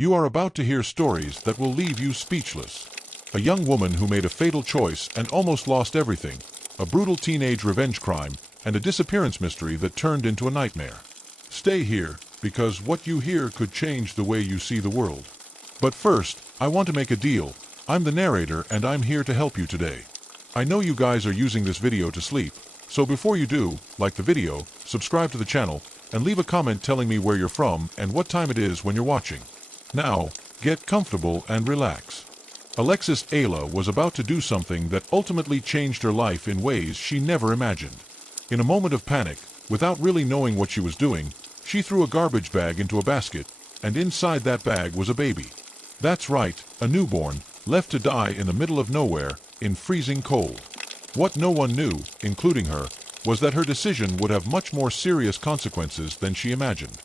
You are about to hear stories that will leave you speechless. A young woman who made a fatal choice and almost lost everything, a brutal teenage revenge crime, and a disappearance mystery that turned into a nightmare. Stay here, because what you hear could change the way you see the world. But first, I want to make a deal. I'm the narrator and I'm here to help you today. I know you guys are using this video to sleep, so before you do, like the video, subscribe to the channel, and leave a comment telling me where you're from and what time it is when you're watching. Now, get comfortable and relax. Alexis Ayla was about to do something that ultimately changed her life in ways she never imagined. In a moment of panic, without really knowing what she was doing, she threw a garbage bag into a basket, and inside that bag was a baby. That's right, a newborn, left to die in the middle of nowhere, in freezing cold. What no one knew, including her, was that her decision would have much more serious consequences than she imagined.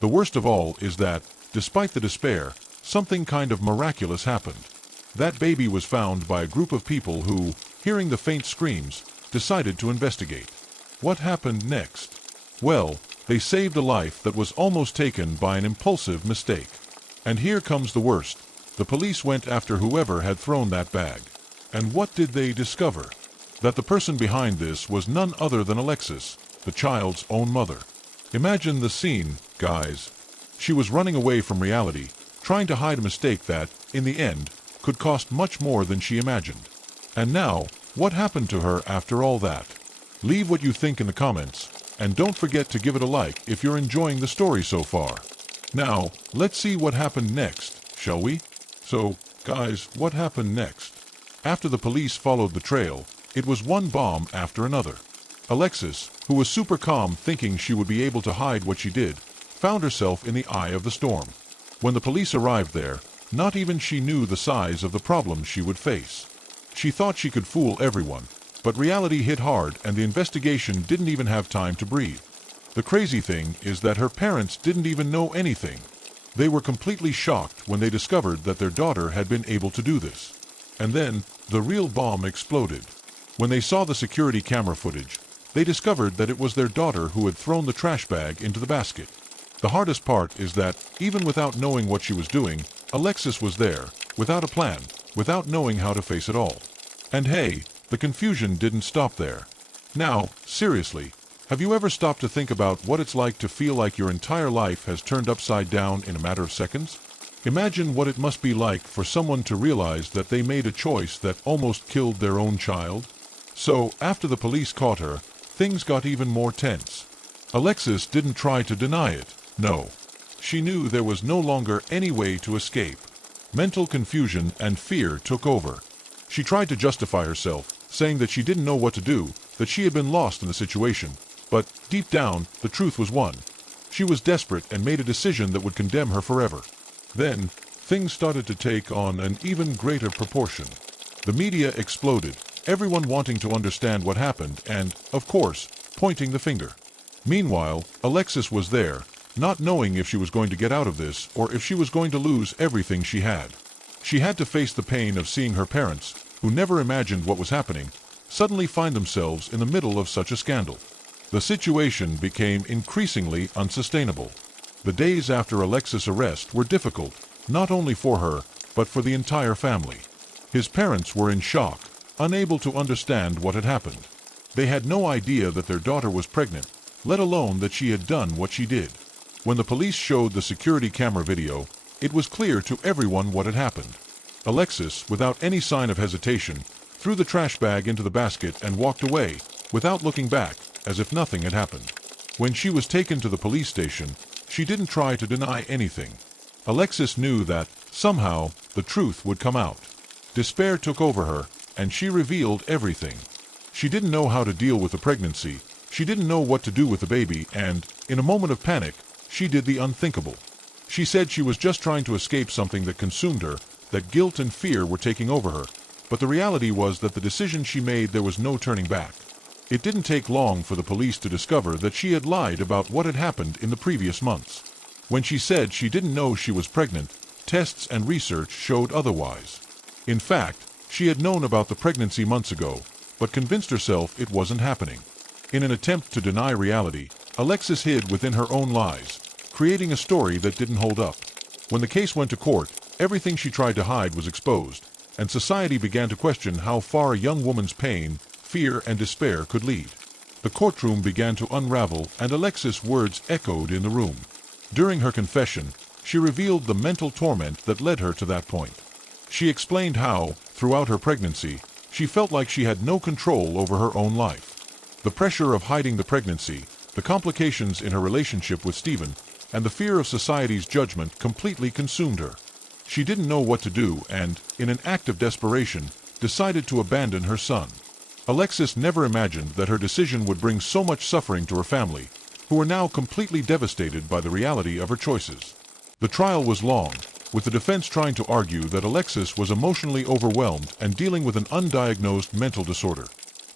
The worst of all is that, despite the despair, something kind of miraculous happened. That baby was found by a group of people who, hearing the faint screams, decided to investigate. What happened next? Well, they saved a life that was almost taken by an impulsive mistake. And here comes the worst. The police went after whoever had thrown that bag. And what did they discover? That the person behind this was none other than Alexis, the child's own mother. Imagine the scene, guys. She was running away from reality, trying to hide a mistake that, in the end, could cost much more than she imagined. And now, what happened to her after all that? Leave what you think in the comments, and don't forget to give it a like if you're enjoying the story so far. Now, let's see what happened next, shall we? So, guys, what happened next? After the police followed the trail, it was one bomb after another. Alexis, who was super calm thinking she would be able to hide what she did, found herself in the eye of the storm. When the police arrived there, not even she knew the size of the problem she would face. She thought she could fool everyone, but reality hit hard and the investigation didn't even have time to breathe. The crazy thing is that her parents didn't even know anything. They were completely shocked when they discovered that their daughter had been able to do this. And then, the real bomb exploded. When they saw the security camera footage, they discovered that it was their daughter who had thrown the trash bag into the basket. The hardest part is that, even without knowing what she was doing, Alexis was there, without a plan, without knowing how to face it all. And hey, the confusion didn't stop there. Now, seriously, have you ever stopped to think about what it's like to feel like your entire life has turned upside down in a matter of seconds? Imagine what it must be like for someone to realize that they made a choice that almost killed their own child. So, after the police caught her, things got even more tense. Alexis didn't try to deny it, no. She knew there was no longer any way to escape. Mental confusion and fear took over. She tried to justify herself, saying that she didn't know what to do, that she had been lost in the situation. But, deep down, the truth was one. She was desperate and made a decision that would condemn her forever. Then, things started to take on an even greater proportion. The media exploded, everyone wanting to understand what happened and, of course, pointing the finger. Meanwhile, Alexis was there, not knowing if she was going to get out of this or if she was going to lose everything she had. She had to face the pain of seeing her parents, who never imagined what was happening, suddenly find themselves in the middle of such a scandal. The situation became increasingly unsustainable. The days after Alexis' arrest were difficult, not only for her, but for the entire family. His parents were in shock, unable to understand what had happened. They had no idea that their daughter was pregnant, let alone that she had done what she did. When the police showed the security camera video, it was clear to everyone what had happened. Alexis, without any sign of hesitation, threw the trash bag into the basket and walked away, without looking back, as if nothing had happened. When she was taken to the police station, she didn't try to deny anything. Alexis knew that, somehow, the truth would come out. Despair took over her, and she revealed everything. She didn't know how to deal with the pregnancy, she didn't know what to do with the baby, and, in a moment of panic, she did the unthinkable. She said she was just trying to escape something that consumed her, that guilt and fear were taking over her, but the reality was that the decision she made there was no turning back. It didn't take long for the police to discover that she had lied about what had happened in the previous months. When she said she didn't know she was pregnant, tests and research showed otherwise. In fact, she had known about the pregnancy months ago, but convinced herself it wasn't happening. In an attempt to deny reality, Alexis hid within her own lies, creating a story that didn't hold up. When the case went to court, everything she tried to hide was exposed, and society began to question how far a young woman's pain, fear, and despair could lead. The courtroom began to unravel, and Alexis' words echoed in the room. During her confession, she revealed the mental torment that led her to that point. She explained how, throughout her pregnancy, she felt like she had no control over her own life. The pressure of hiding the pregnancy, the complications in her relationship with Stephen, and the fear of society's judgment completely consumed her. She didn't know what to do and, in an act of desperation, decided to abandon her son. Alexis never imagined that her decision would bring so much suffering to her family, who were now completely devastated by the reality of her choices. The trial was long, with the defense trying to argue that Alexis was emotionally overwhelmed and dealing with an undiagnosed mental disorder.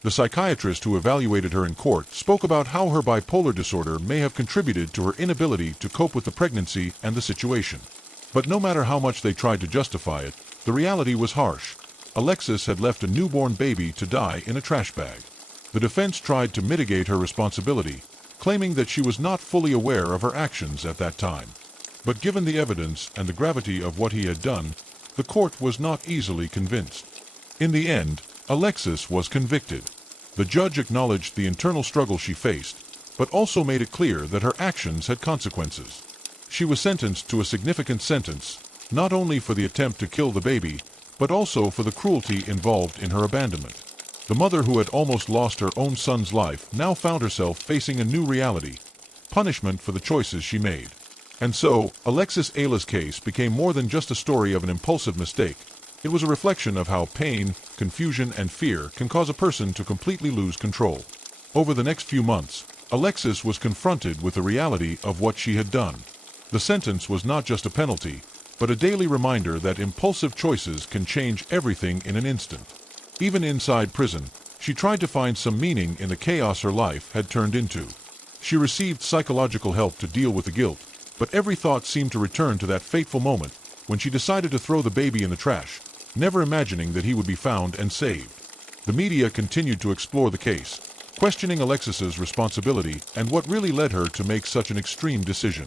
The psychiatrist who evaluated her in court spoke about how her bipolar disorder may have contributed to her inability to cope with the pregnancy and the situation. But no matter how much they tried to justify it, the reality was harsh. Alexis had left a newborn baby to die in a trash bag. The defense tried to mitigate her responsibility, claiming that she was not fully aware of her actions at that time. But given the evidence and the gravity of what he had done, the court was not easily convinced. In the end, Alexis was convicted. The judge acknowledged the internal struggle she faced, but also made it clear that her actions had consequences. She was sentenced to a significant sentence, not only for the attempt to kill the baby, but also for the cruelty involved in her abandonment. The mother who had almost lost her own son's life now found herself facing a new reality, punishment for the choices she made. And so, Alexis Ayla's case became more than just a story of an impulsive mistake. It was a reflection of how pain, confusion, and fear can cause a person to completely lose control. Over the next few months, Alexis was confronted with the reality of what she had done. The sentence was not just a penalty, but a daily reminder that impulsive choices can change everything in an instant. Even inside prison, she tried to find some meaning in the chaos her life had turned into. She received psychological help to deal with the guilt, but every thought seemed to return to that fateful moment when she decided to throw the baby in the trash, never imagining that he would be found and saved. The media continued to explore the case, questioning Alexis's responsibility and what really led her to make such an extreme decision.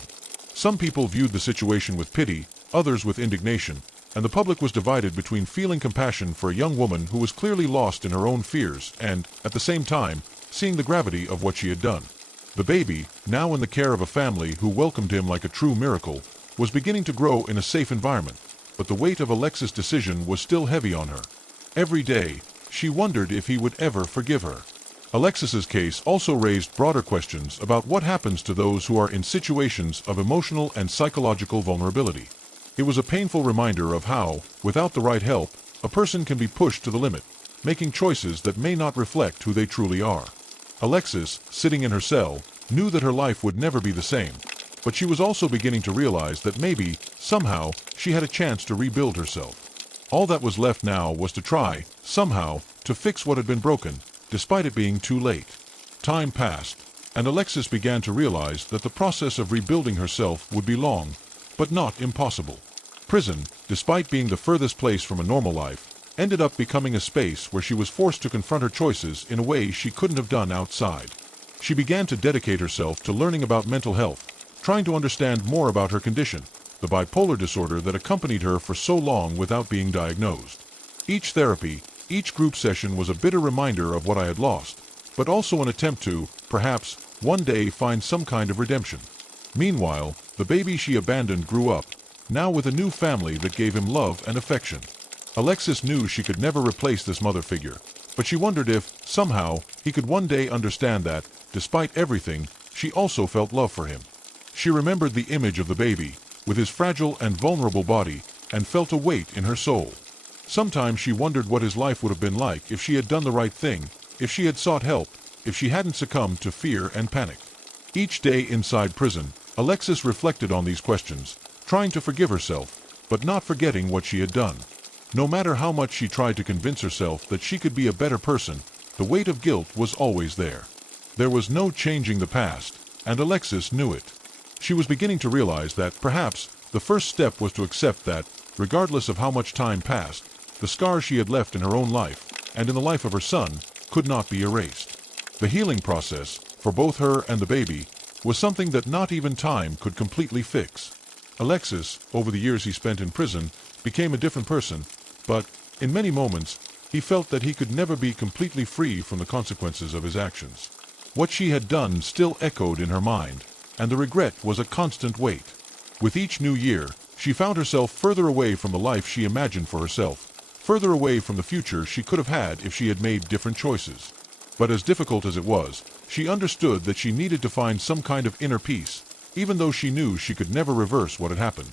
Some people viewed the situation with pity, others with indignation, and the public was divided between feeling compassion for a young woman who was clearly lost in her own fears and, at the same time, seeing the gravity of what she had done. The baby, now in the care of a family who welcomed him like a true miracle, was beginning to grow in a safe environment, but the weight of Alexis' decision was still heavy on her. Every day, she wondered if he would ever forgive her. Alexis's case also raised broader questions about what happens to those who are in situations of emotional and psychological vulnerability. It was a painful reminder of how, without the right help, a person can be pushed to the limit, making choices that may not reflect who they truly are. Alexis, sitting in her cell, knew that her life would never be the same, but she was also beginning to realize that maybe, somehow, she had a chance to rebuild herself. All that was left now was to try, somehow, to fix what had been broken, despite it being too late. Time passed, and Alexis began to realize that the process of rebuilding herself would be long, but not impossible. Prison, despite being the furthest place from a normal life, ended up becoming a space where she was forced to confront her choices in a way she couldn't have done outside. She began to dedicate herself to learning about mental health, trying to understand more about her condition, the bipolar disorder that accompanied her for so long without being diagnosed. Each therapy, each group session was a bitter reminder of what I had lost, but also an attempt to, perhaps, one day find some kind of redemption. Meanwhile, the baby she abandoned grew up, now with a new family that gave him love and affection. Alexis knew she could never replace this mother figure, but she wondered if, somehow, he could one day understand that, despite everything, she also felt love for him. She remembered the image of the baby, with his fragile and vulnerable body, and felt a weight in her soul. Sometimes she wondered what his life would have been like if she had done the right thing, if she had sought help, if she hadn't succumbed to fear and panic. Each day inside prison, Alexis reflected on these questions, trying to forgive herself, but not forgetting what she had done. No matter how much she tried to convince herself that she could be a better person, the weight of guilt was always there. There was no changing the past, and Alexis knew it. She was beginning to realize that, perhaps, the first step was to accept that, regardless of how much time passed, the scars she had left in her own life, and in the life of her son, could not be erased. The healing process, for both her and the baby, was something that not even time could completely fix. Alexis, over the years he spent in prison, became a different person, but, in many moments, he felt that he could never be completely free from the consequences of his actions. What she had done still echoed in her mind, and the regret was a constant weight. With each new year, she found herself further away from the life she imagined for herself, further away from the future she could have had if she had made different choices. But as difficult as it was, she understood that she needed to find some kind of inner peace, even though she knew she could never reverse what had happened.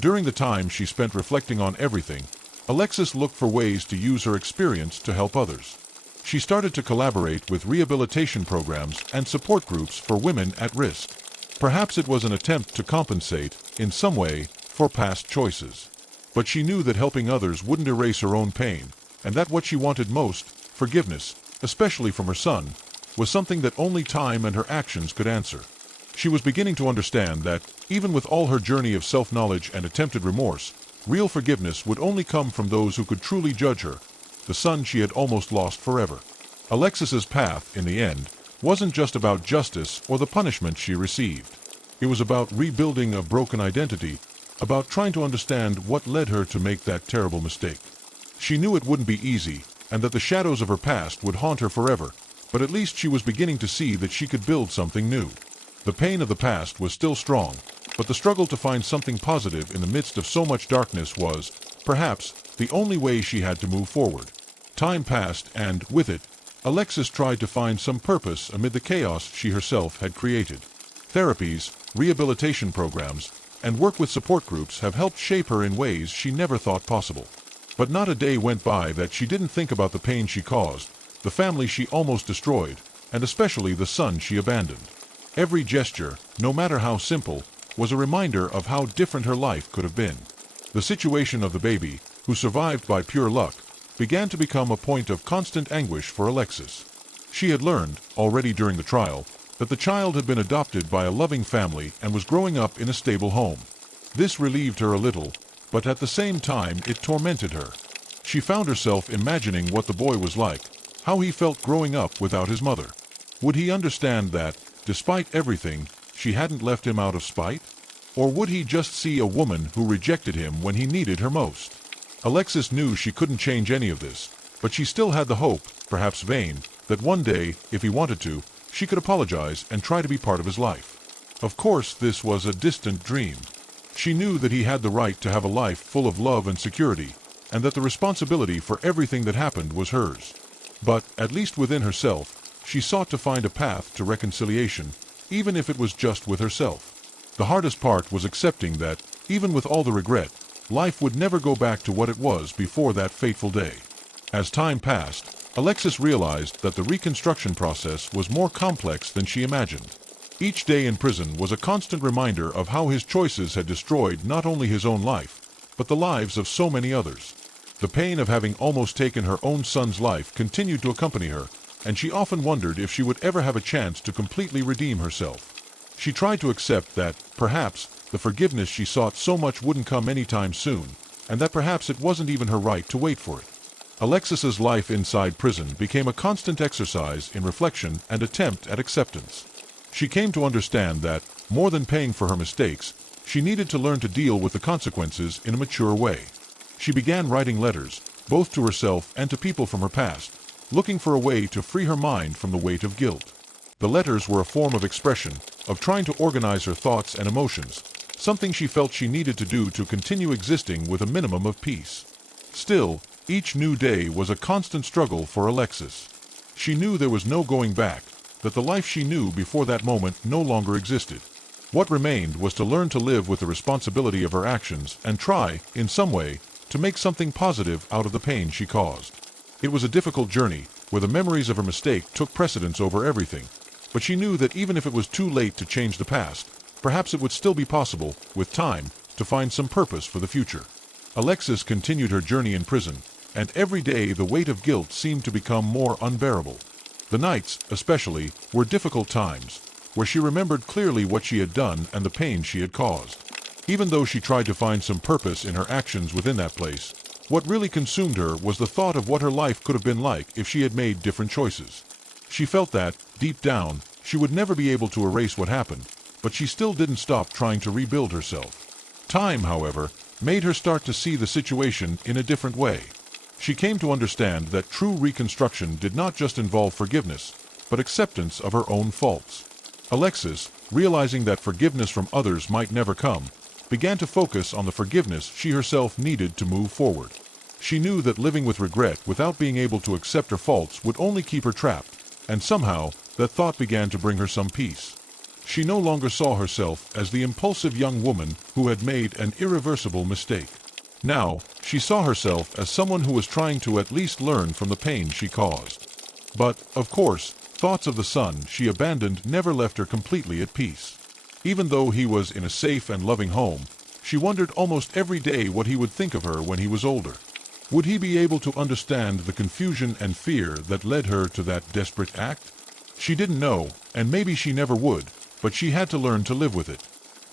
During the time she spent reflecting on everything, Alexis looked for ways to use her experience to help others. She started to collaborate with rehabilitation programs and support groups for women at risk. Perhaps it was an attempt to compensate, in some way, for past choices. But she knew that helping others wouldn't erase her own pain, and that what she wanted most, forgiveness, especially from her son, was something that only time and her actions could answer. She was beginning to understand that, even with all her journey of self-knowledge and attempted remorse, real forgiveness would only come from those who could truly judge her, the son she had almost lost forever. Alexis's path, in the end, wasn't just about justice or the punishment she received. It was about rebuilding a broken identity, about trying to understand what led her to make that terrible mistake. She knew it wouldn't be easy, and that the shadows of her past would haunt her forever, but at least she was beginning to see that she could build something new. The pain of the past was still strong, but the struggle to find something positive in the midst of so much darkness was, perhaps, the only way she had to move forward. Time passed and, with it, Alexis tried to find some purpose amid the chaos she herself had created. Therapies, rehabilitation programs, and work with support groups have helped shape her in ways she never thought possible. But not a day went by that she didn't think about the pain she caused, the family she almost destroyed, and especially the son she abandoned. Every gesture, no matter how simple, was a reminder of how different her life could have been. The situation of the baby, who survived by pure luck, began to become a point of constant anguish for Alexis. She had learned, already during the trial, that the child had been adopted by a loving family and was growing up in a stable home. This relieved her a little, but at the same time it tormented her. She found herself imagining what the boy was like, how he felt growing up without his mother. Would he understand that, despite everything, she hadn't left him out of spite? Or would he just see a woman who rejected him when he needed her most? Alexis knew she couldn't change any of this, but she still had the hope, perhaps vain, that one day, if he wanted to, she could apologize and try to be part of his life. Of course, this was a distant dream. She knew that he had the right to have a life full of love and security, and that the responsibility for everything that happened was hers. But, at least within herself, she sought to find a path to reconciliation, even if it was just with herself. The hardest part was accepting that, even with all the regret, life would never go back to what it was before that fateful day. As time passed, Alexis realized that the reconstruction process was more complex than she imagined. Each day in prison was a constant reminder of how his choices had destroyed not only his own life, but the lives of so many others. The pain of having almost taken her own son's life continued to accompany her, and she often wondered if she would ever have a chance to completely redeem herself. She tried to accept that, perhaps, the forgiveness she sought so much wouldn't come anytime soon, and that perhaps it wasn't even her right to wait for it. Alexis's life inside prison became a constant exercise in reflection and attempt at acceptance. She came to understand that, more than paying for her mistakes, she needed to learn to deal with the consequences in a mature way. She began writing letters, both to herself and to people from her past, looking for a way to free her mind from the weight of guilt. The letters were a form of expression, of trying to organize her thoughts and emotions, something she felt she needed to do to continue existing with a minimum of peace. Still, each new day was a constant struggle for Alexis. She knew there was no going back, that the life she knew before that moment no longer existed. What remained was to learn to live with the responsibility of her actions and try, in some way, to make something positive out of the pain she caused. It was a difficult journey, where the memories of her mistake took precedence over everything, but she knew that even if it was too late to change the past, perhaps it would still be possible, with time, to find some purpose for the future. Alexis continued her journey in prison, and every day the weight of guilt seemed to become more unbearable. The nights, especially, were difficult times, where she remembered clearly what she had done and the pain she had caused. Even though she tried to find some purpose in her actions within that place, what really consumed her was the thought of what her life could have been like if she had made different choices. She felt that, deep down, she would never be able to erase what happened, but she still didn't stop trying to rebuild herself. Time, however, made her start to see the situation in a different way. She came to understand that true reconstruction did not just involve forgiveness, but acceptance of her own faults. Alexis, realizing that forgiveness from others might never come, began to focus on the forgiveness she herself needed to move forward. She knew that living with regret without being able to accept her faults would only keep her trapped, and somehow that thought began to bring her some peace. She no longer saw herself as the impulsive young woman who had made an irreversible mistake. Now, she saw herself as someone who was trying to at least learn from the pain she caused. But, of course, thoughts of the son she abandoned never left her completely at peace. Even though he was in a safe and loving home, she wondered almost every day what he would think of her when he was older. Would he be able to understand the confusion and fear that led her to that desperate act? She didn't know, and maybe she never would, but she had to learn to live with it.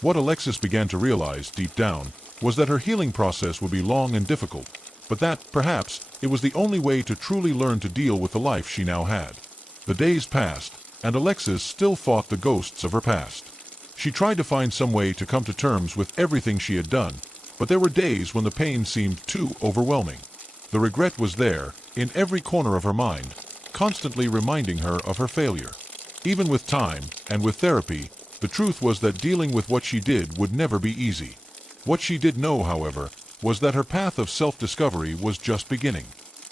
What Alexis began to realize, deep down, was that her healing process would be long and difficult, but that, perhaps, it was the only way to truly learn to deal with the life she now had. The days passed, and Alexis still fought the ghosts of her past. She tried to find some way to come to terms with everything she had done, but there were days when the pain seemed too overwhelming. The regret was there, in every corner of her mind, constantly reminding her of her failure. Even with time, and with therapy, the truth was that dealing with what she did would never be easy. What she did know, however, was that her path of self-discovery was just beginning.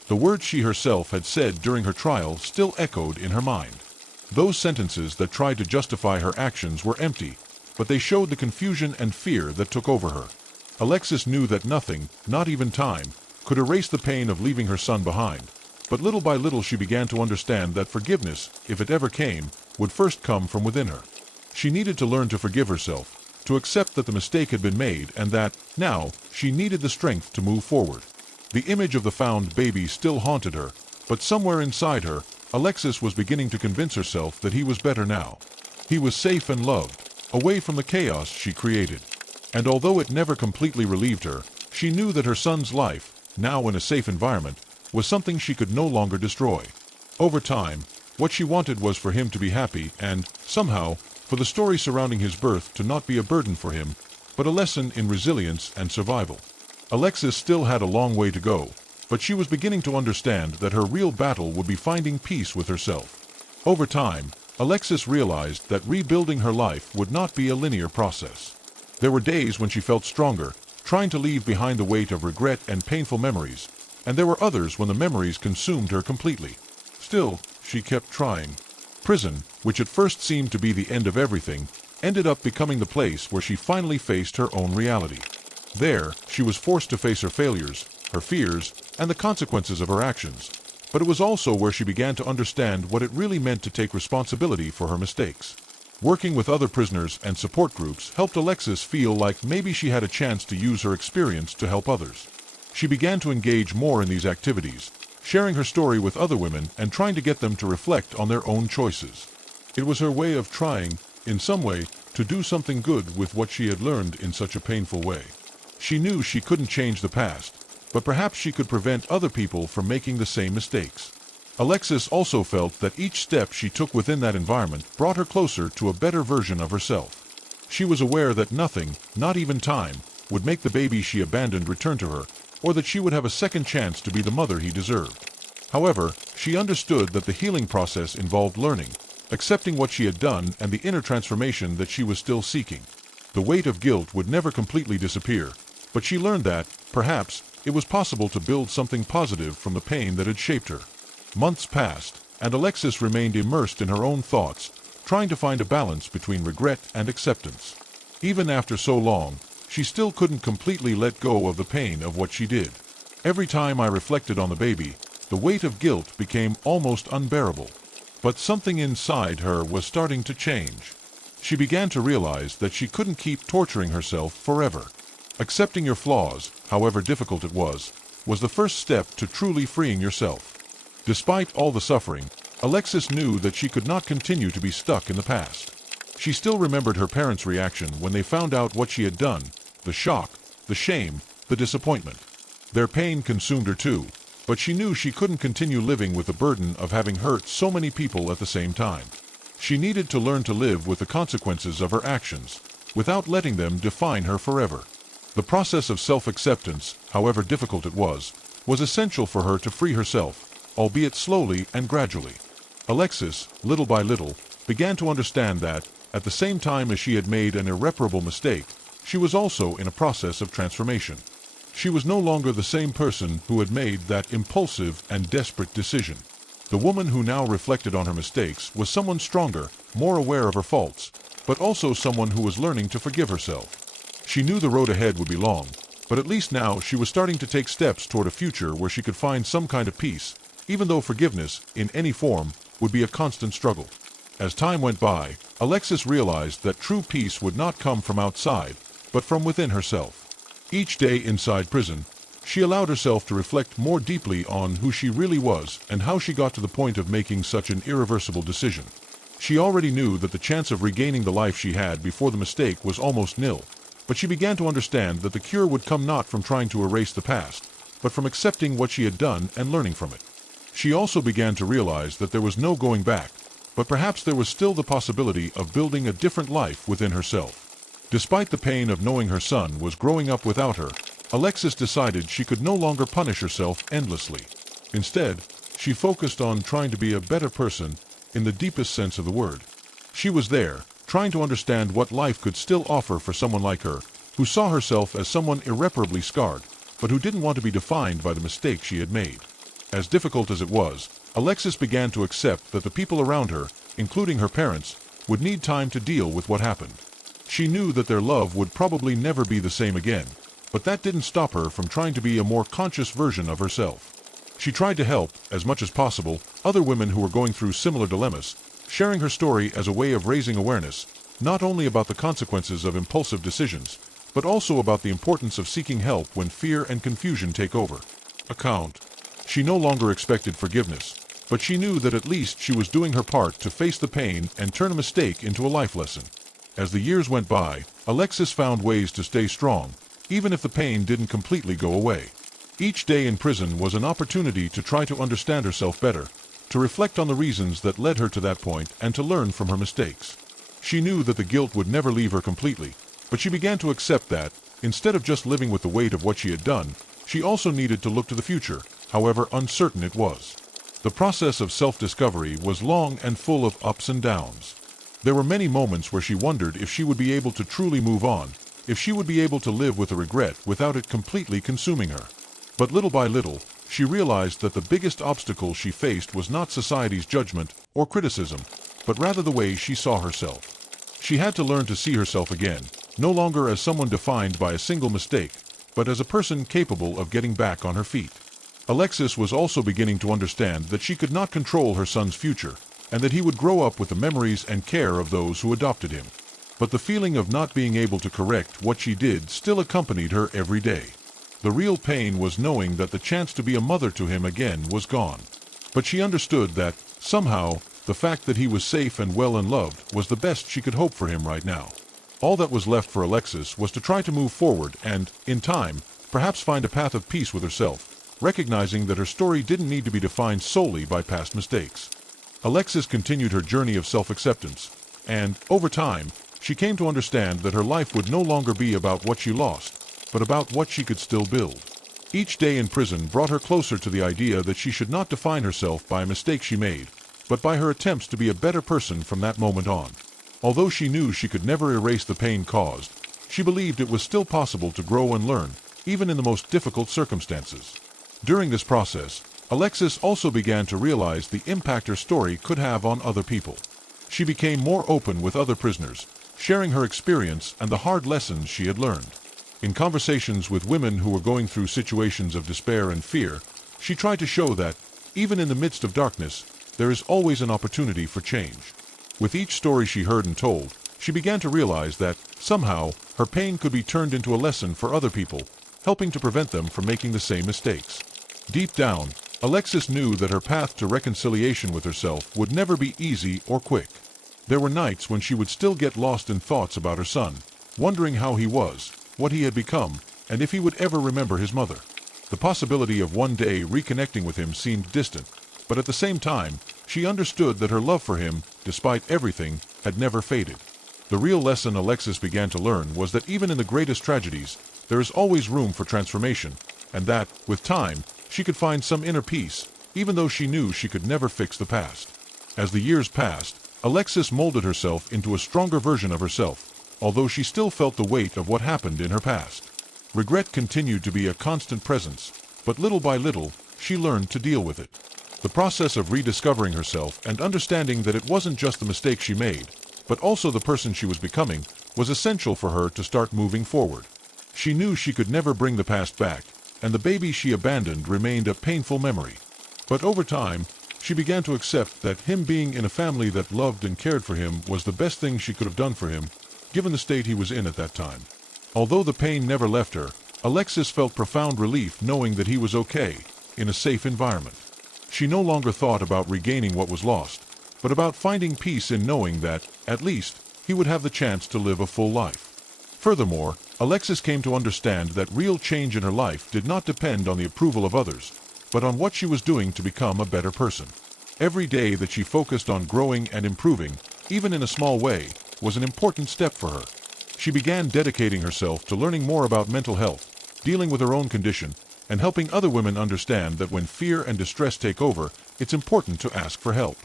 The words she herself had said during her trial still echoed in her mind. Those sentences that tried to justify her actions were empty, but they showed the confusion and fear that took over her. Alexis knew that nothing, not even time, could erase the pain of leaving her son behind, but little by little she began to understand that forgiveness, if it ever came, would first come from within her. She needed to learn to forgive herself, to accept that the mistake had been made and that, now, she needed the strength to move forward. The image of the found baby still haunted her, but somewhere inside her, Alexis was beginning to convince herself that he was better now. He was safe and loved, away from the chaos she created. And although it never completely relieved her, she knew that her son's life, now in a safe environment, was something she could no longer destroy. Over time, what she wanted was for him to be happy and, somehow, for the story surrounding his birth to not be a burden for him, but a lesson in resilience and survival. Alexis still had a long way to go, but she was beginning to understand that her real battle would be finding peace with herself. Over time, Alexis realized that rebuilding her life would not be a linear process. There were days when she felt stronger, trying to leave behind the weight of regret and painful memories, and there were others when the memories consumed her completely. Still, she kept trying. Prison, which at first seemed to be the end of everything, ended up becoming the place where she finally faced her own reality. There, she was forced to face her failures, her fears, and the consequences of her actions, but it was also where she began to understand what it really meant to take responsibility for her mistakes. Working with other prisoners and support groups helped Alexis feel like maybe she had a chance to use her experience to help others. She began to engage more in these activities, sharing her story with other women and trying to get them to reflect on their own choices. It was her way of trying, in some way, to do something good with what she had learned in such a painful way. She knew she couldn't change the past, but perhaps she could prevent other people from making the same mistakes. Alexis also felt that each step she took within that environment brought her closer to a better version of herself. She was aware that nothing, not even time, would make the baby she abandoned return to her, or that she would have a second chance to be the mother he deserved. However, she understood that the healing process involved learning, accepting what she had done and the inner transformation that she was still seeking. The weight of guilt would never completely disappear, but she learned that, perhaps, it was possible to build something positive from the pain that had shaped her. Months passed, and Alexis remained immersed in her own thoughts, trying to find a balance between regret and acceptance. Even after so long, she still couldn't completely let go of the pain of what she did. Every time I reflected on the baby, the weight of guilt became almost unbearable. But something inside her was starting to change. She began to realize that she couldn't keep torturing herself forever. Accepting your flaws, however difficult it was the first step to truly freeing yourself. Despite all the suffering, Alexis knew that she could not continue to be stuck in the past. She still remembered her parents' reaction when they found out what she had done, the shock, the shame, the disappointment. Their pain consumed her too, but she knew she couldn't continue living with the burden of having hurt so many people at the same time. She needed to learn to live with the consequences of her actions, without letting them define her forever. The process of self-acceptance, however difficult it was essential for her to free herself, albeit slowly and gradually. Alexis, little by little, began to understand that, at the same time as she had made an irreparable mistake, she was also in a process of transformation. She was no longer the same person who had made that impulsive and desperate decision. The woman who now reflected on her mistakes was someone stronger, more aware of her faults, but also someone who was learning to forgive herself. She knew the road ahead would be long, but at least now she was starting to take steps toward a future where she could find some kind of peace, even though forgiveness, in any form, would be a constant struggle. As time went by, Alexis realized that true peace would not come from outside, but from within herself. Each day inside prison, she allowed herself to reflect more deeply on who she really was and how she got to the point of making such an irreversible decision. She already knew that the chance of regaining the life she had before the mistake was almost nil, but she began to understand that the cure would come not from trying to erase the past, but from accepting what she had done and learning from it. She also began to realize that there was no going back, but perhaps there was still the possibility of building a different life within herself. Despite the pain of knowing her son was growing up without her, Alexis decided she could no longer punish herself endlessly. Instead, she focused on trying to be a better person in the deepest sense of the word. She was there, trying to understand what life could still offer for someone like her, who saw herself as someone irreparably scarred, but who didn't want to be defined by the mistake she had made. As difficult as it was, Alexis began to accept that the people around her, including her parents, would need time to deal with what happened. She knew that their love would probably never be the same again, but that didn't stop her from trying to be a more conscious version of herself. She tried to help, as much as possible, other women who were going through similar dilemmas, sharing her story as a way of raising awareness, not only about the consequences of impulsive decisions, but also about the importance of seeking help when fear and confusion take over. She no longer expected forgiveness, but she knew that at least she was doing her part to face the pain and turn a mistake into a life lesson. As the years went by, Alexis found ways to stay strong, even if the pain didn't completely go away. Each day in prison was an opportunity to try to understand herself better, to reflect on the reasons that led her to that point and to learn from her mistakes. She knew that the guilt would never leave her completely, but she began to accept that, instead of just living with the weight of what she had done, she also needed to look to the future, however uncertain it was. The process of self-discovery was long and full of ups and downs. There were many moments where she wondered if she would be able to truly move on, if she would be able to live with a regret without it completely consuming her. But little by little, she realized that the biggest obstacle she faced was not society's judgment or criticism, but rather the way she saw herself. She had to learn to see herself again, no longer as someone defined by a single mistake, but as a person capable of getting back on her feet. Alexis was also beginning to understand that she could not control her son's future, and that he would grow up with the memories and care of those who adopted him. But the feeling of not being able to correct what she did still accompanied her every day. The real pain was knowing that the chance to be a mother to him again was gone. But she understood that, somehow, the fact that he was safe and well and loved was the best she could hope for him right now. All that was left for Alexis was to try to move forward and, in time, perhaps find a path of peace with herself, recognizing that her story didn't need to be defined solely by past mistakes. Alexis continued her journey of self-acceptance, and, over time, she came to understand that her life would no longer be about what she lost, but about what she could still build. Each day in prison brought her closer to the idea that she should not define herself by a mistake she made, but by her attempts to be a better person from that moment on. Although she knew she could never erase the pain caused, she believed it was still possible to grow and learn, even in the most difficult circumstances. During this process, Alexis also began to realize the impact her story could have on other people. She became more open with other prisoners, sharing her experience and the hard lessons she had learned. In conversations with women who were going through situations of despair and fear, she tried to show that, even in the midst of darkness, there is always an opportunity for change. With each story she heard and told, she began to realize that, somehow, her pain could be turned into a lesson for other people, helping to prevent them from making the same mistakes. Deep down, Alexis knew that her path to reconciliation with herself would never be easy or quick. There were nights when she would still get lost in thoughts about her son, wondering how he was, what he had become, and if he would ever remember his mother. The possibility of one day reconnecting with him seemed distant, but at the same time, she understood that her love for him, despite everything, had never faded. The real lesson Alexis began to learn was that even in the greatest tragedies, there is always room for transformation, and that, with time, she could find some inner peace, even though she knew she could never fix the past. As the years passed, Alexis molded herself into a stronger version of herself, although she still felt the weight of what happened in her past. Regret continued to be a constant presence, but little by little, she learned to deal with it. The process of rediscovering herself and understanding that it wasn't just the mistake she made, but also the person she was becoming, was essential for her to start moving forward. She knew she could never bring the past back, and the baby she abandoned remained a painful memory. But over time, she began to accept that him being in a family that loved and cared for him was the best thing she could have done for him, given the state he was in at that time. Although the pain never left her, Alexis felt profound relief knowing that he was okay, in a safe environment. She no longer thought about regaining what was lost, but about finding peace in knowing that, at least, he would have the chance to live a full life. Furthermore, Alexis came to understand that real change in her life did not depend on the approval of others, but on what she was doing to become a better person. Every day that she focused on growing and improving, even in a small way, was an important step for her. She began dedicating herself to learning more about mental health, dealing with her own condition, and helping other women understand that when fear and distress take over, it's important to ask for help.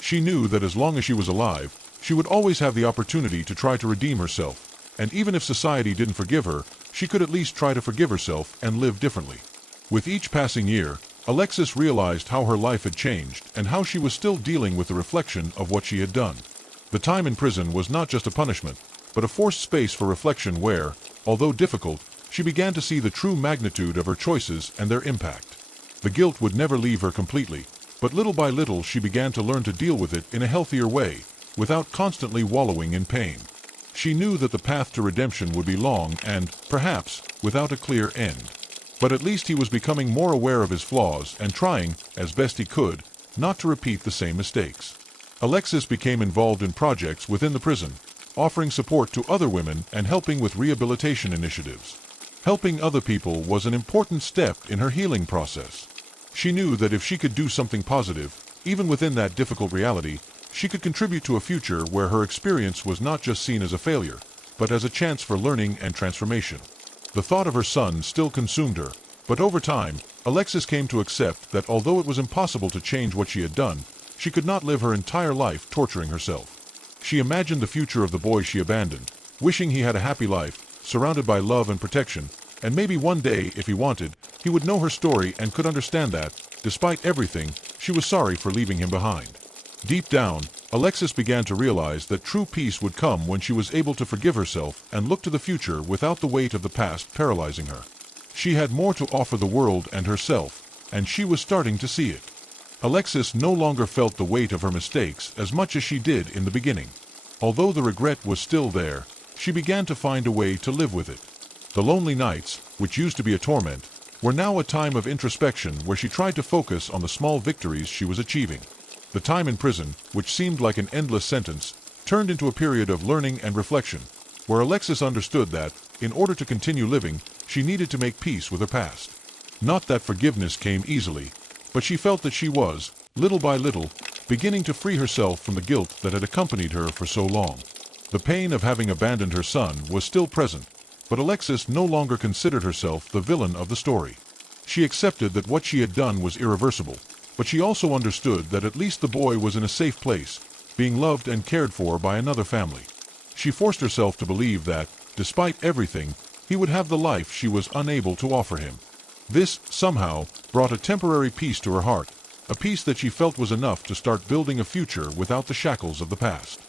She knew that as long as she was alive, she would always have the opportunity to try to redeem herself, and even if society didn't forgive her, she could at least try to forgive herself and live differently. With each passing year, Alexis realized how her life had changed and how she was still dealing with the reflection of what she had done. The time in prison was not just a punishment, but a forced space for reflection where, although difficult, she began to see the true magnitude of her choices and their impact. The guilt would never leave her completely, but little by little she began to learn to deal with it in a healthier way, without constantly wallowing in pain. She knew that the path to redemption would be long and, perhaps, without a clear end. But at least he was becoming more aware of his flaws and trying, as best he could, not to repeat the same mistakes. Alexis became involved in projects within the prison, offering support to other women and helping with rehabilitation initiatives. Helping other people was an important step in her healing process. She knew that if she could do something positive, even within that difficult reality, she could contribute to a future where her experience was not just seen as a failure, but as a chance for learning and transformation. The thought of her son still consumed her, but over time, Alexis came to accept that although it was impossible to change what she had done, she could not live her entire life torturing herself. She imagined the future of the boy she abandoned, wishing he had a happy life, surrounded by love and protection, and maybe one day, if he wanted, he would know her story and could understand that, despite everything, she was sorry for leaving him behind. Deep down, Alexis began to realize that true peace would come when she was able to forgive herself and look to the future without the weight of the past paralyzing her. She had more to offer the world and herself, and she was starting to see it. Alexis no longer felt the weight of her mistakes as much as she did in the beginning. Although the regret was still there, she began to find a way to live with it. The lonely nights, which used to be a torment, were now a time of introspection where she tried to focus on the small victories she was achieving. The time in prison, which seemed like an endless sentence, turned into a period of learning and reflection, where Alexis understood that, in order to continue living, she needed to make peace with her past. Not that forgiveness came easily, but she felt that she was, little by little, beginning to free herself from the guilt that had accompanied her for so long. The pain of having abandoned her son was still present, but Alexis no longer considered herself the villain of the story. She accepted that what she had done was irreversible, but she also understood that at least the boy was in a safe place, being loved and cared for by another family. She forced herself to believe that, despite everything, he would have the life she was unable to offer him. This, somehow, brought a temporary peace to her heart, a peace that she felt was enough to start building a future without the shackles of the past.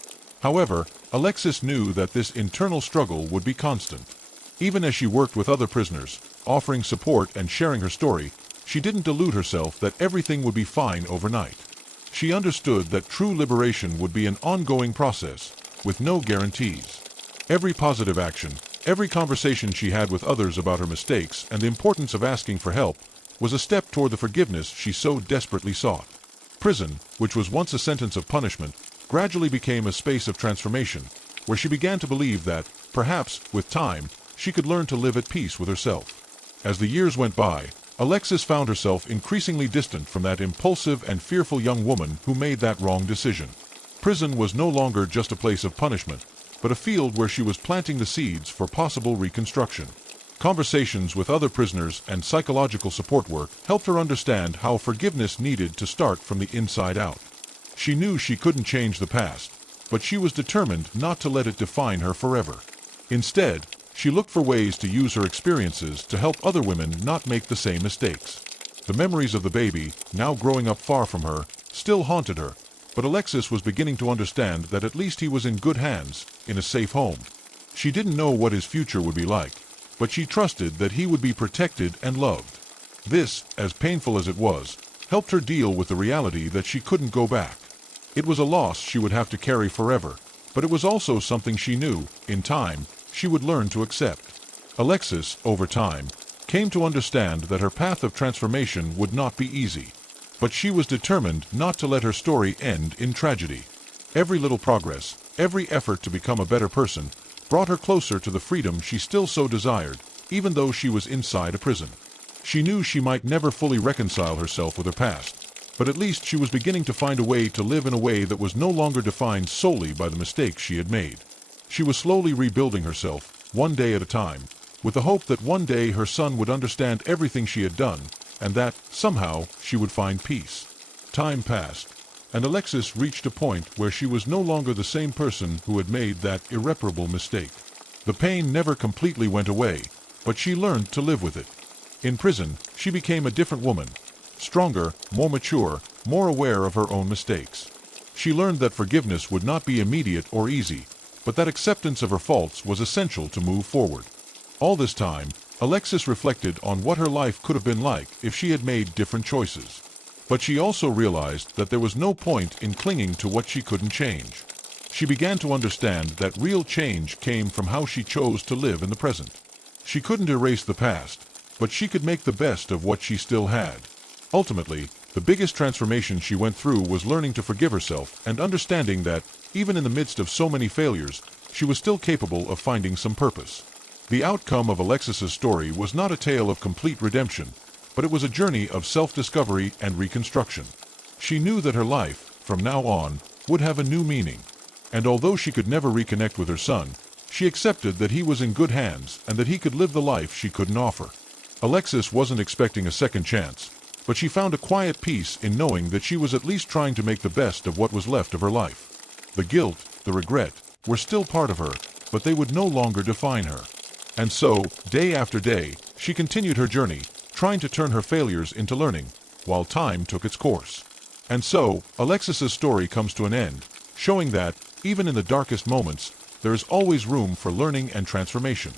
However, Alexis knew that this internal struggle would be constant. Even as she worked with other prisoners, offering support and sharing her story, she didn't delude herself that everything would be fine overnight. She understood that true liberation would be an ongoing process, with no guarantees. Every positive action, every conversation she had with others about her mistakes and the importance of asking for help, was a step toward the forgiveness she so desperately sought. Prison, which was once a sentence of punishment, gradually became a space of transformation, where she began to believe that, perhaps, with time, she could learn to live at peace with herself. As the years went by, Alexis found herself increasingly distant from that impulsive and fearful young woman who made that wrong decision. Prison was no longer just a place of punishment, but a field where she was planting the seeds for possible reconstruction. Conversations with other prisoners and psychological support work helped her understand how forgiveness needed to start from the inside out. She knew she couldn't change the past, but she was determined not to let it define her forever. Instead, she looked for ways to use her experiences to help other women not make the same mistakes. The memories of the baby, now growing up far from her, still haunted her, but Alexis was beginning to understand that at least he was in good hands, in a safe home. She didn't know what his future would be like, but she trusted that he would be protected and loved. This, as painful as it was, helped her deal with the reality that she couldn't go back. It was a loss she would have to carry forever, but it was also something she knew, in time, she would learn to accept. Alexis, over time, came to understand that her path of transformation would not be easy, but she was determined not to let her story end in tragedy. Every little progress, every effort to become a better person, brought her closer to the freedom she still so desired, even though she was inside a prison. She knew she might never fully reconcile herself with her past, but at least she was beginning to find a way to live in a way that was no longer defined solely by the mistakes she had made. She was slowly rebuilding herself, one day at a time, with the hope that one day her son would understand everything she had done, and that, somehow, she would find peace. Time passed, and Alexis reached a point where she was no longer the same person who had made that irreparable mistake. The pain never completely went away, but she learned to live with it. In prison, she became a different woman, stronger, more mature, more aware of her own mistakes. She learned that forgiveness would not be immediate or easy, but that acceptance of her faults was essential to move forward. All this time, Alexis reflected on what her life could have been like if she had made different choices. But she also realized that there was no point in clinging to what she couldn't change. She began to understand that real change came from how she chose to live in the present. She couldn't erase the past, but she could make the best of what she still had. Ultimately, the biggest transformation she went through was learning to forgive herself and understanding that, even in the midst of so many failures, she was still capable of finding some purpose. The outcome of Alexis's story was not a tale of complete redemption, but it was a journey of self-discovery and reconstruction. She knew that her life, from now on, would have a new meaning. And although she could never reconnect with her son, she accepted that he was in good hands and that he could live the life she couldn't offer. Alexis wasn't expecting a second chance, but she found a quiet peace in knowing that she was at least trying to make the best of what was left of her life. The guilt, the regret, were still part of her, but they would no longer define her. And so, day after day, she continued her journey, trying to turn her failures into learning, while time took its course. And so, Alexis's story comes to an end, showing that, even in the darkest moments, there is always room for learning and transformation.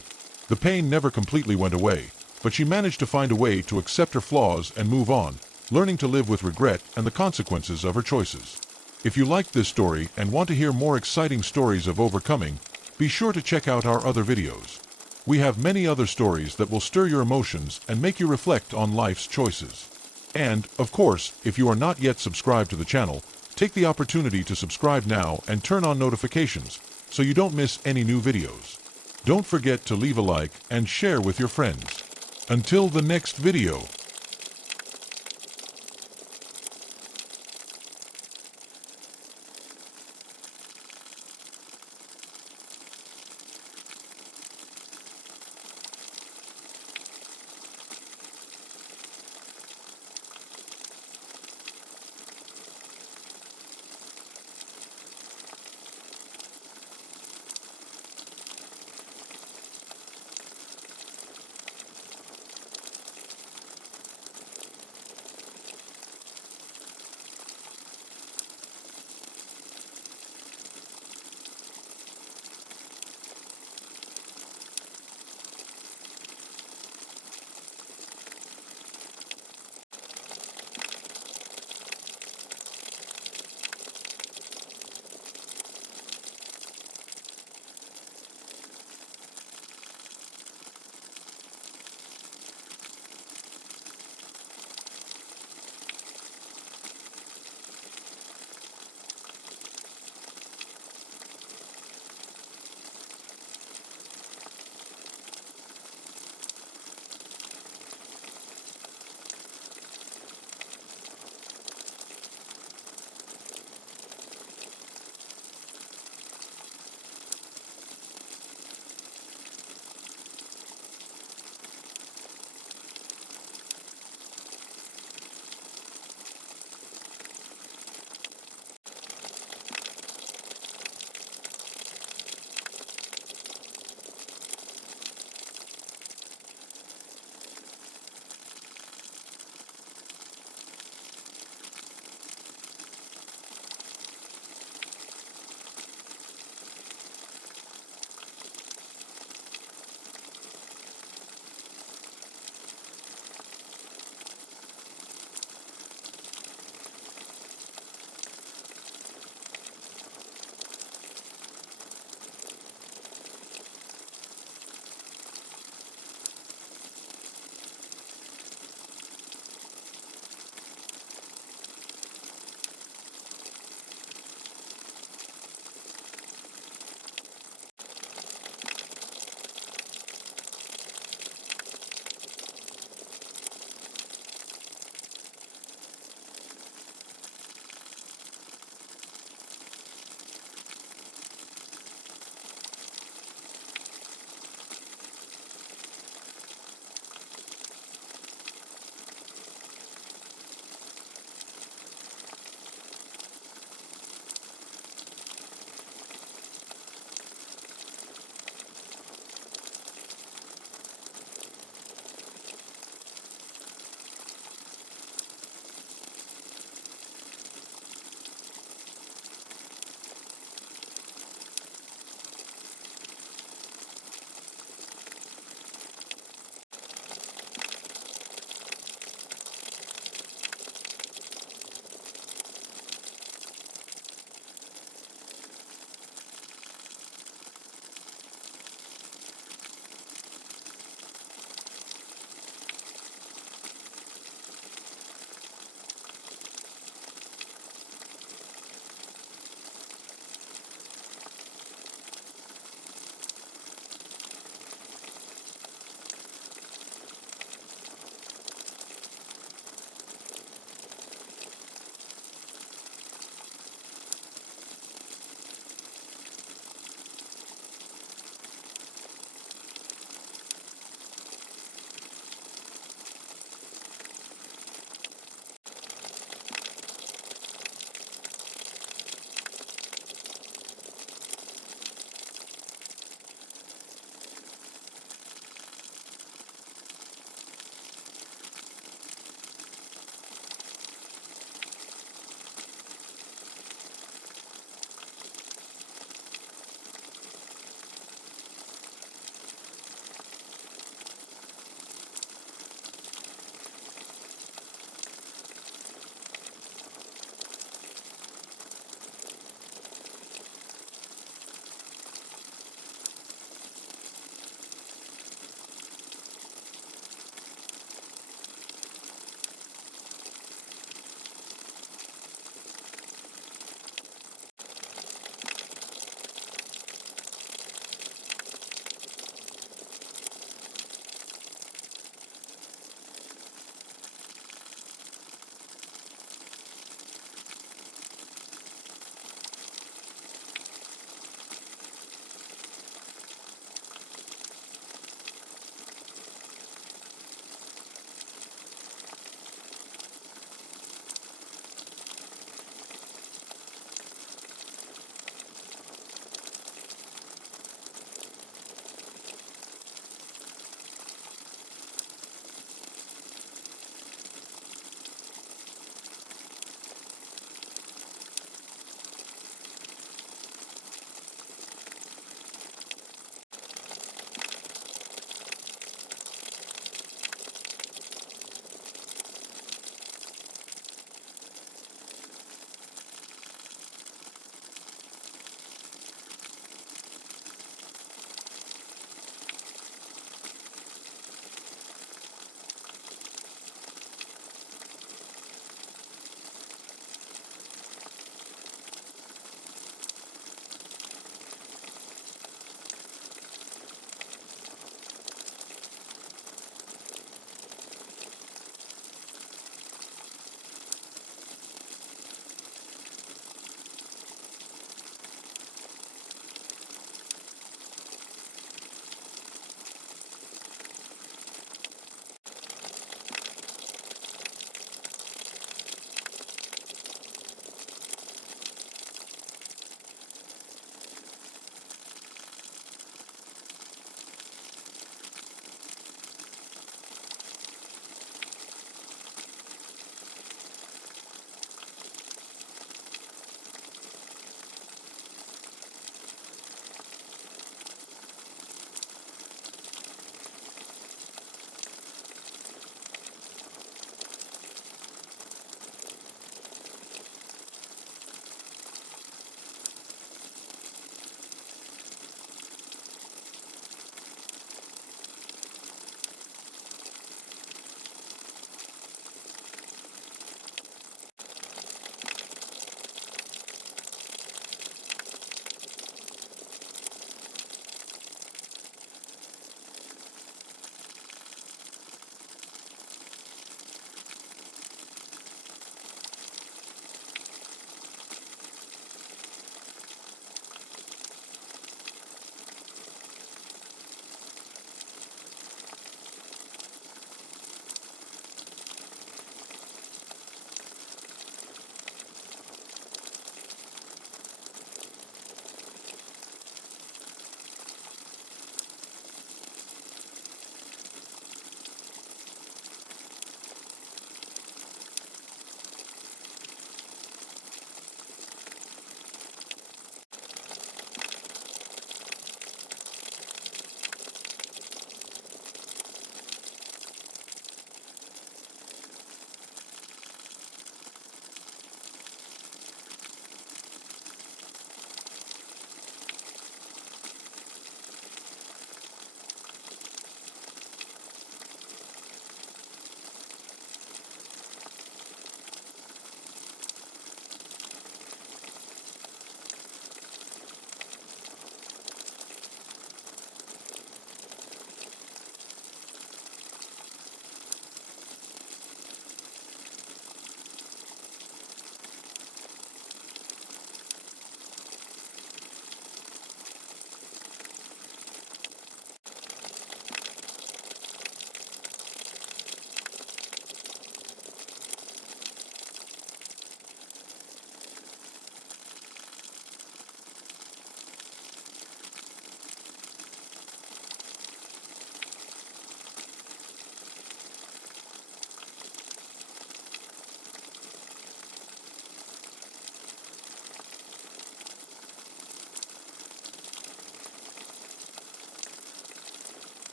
The pain never completely went away, but she managed to find a way to accept her flaws and move on, learning to live with regret and the consequences of her choices. If you liked this story and want to hear more exciting stories of overcoming, be sure to check out our other videos. We have many other stories that will stir your emotions and make you reflect on life's choices. And, of course, if you are not yet subscribed to the channel, take the opportunity to subscribe now and turn on notifications so you don't miss any new videos. Don't forget to leave a like and share with your friends. Until the next video.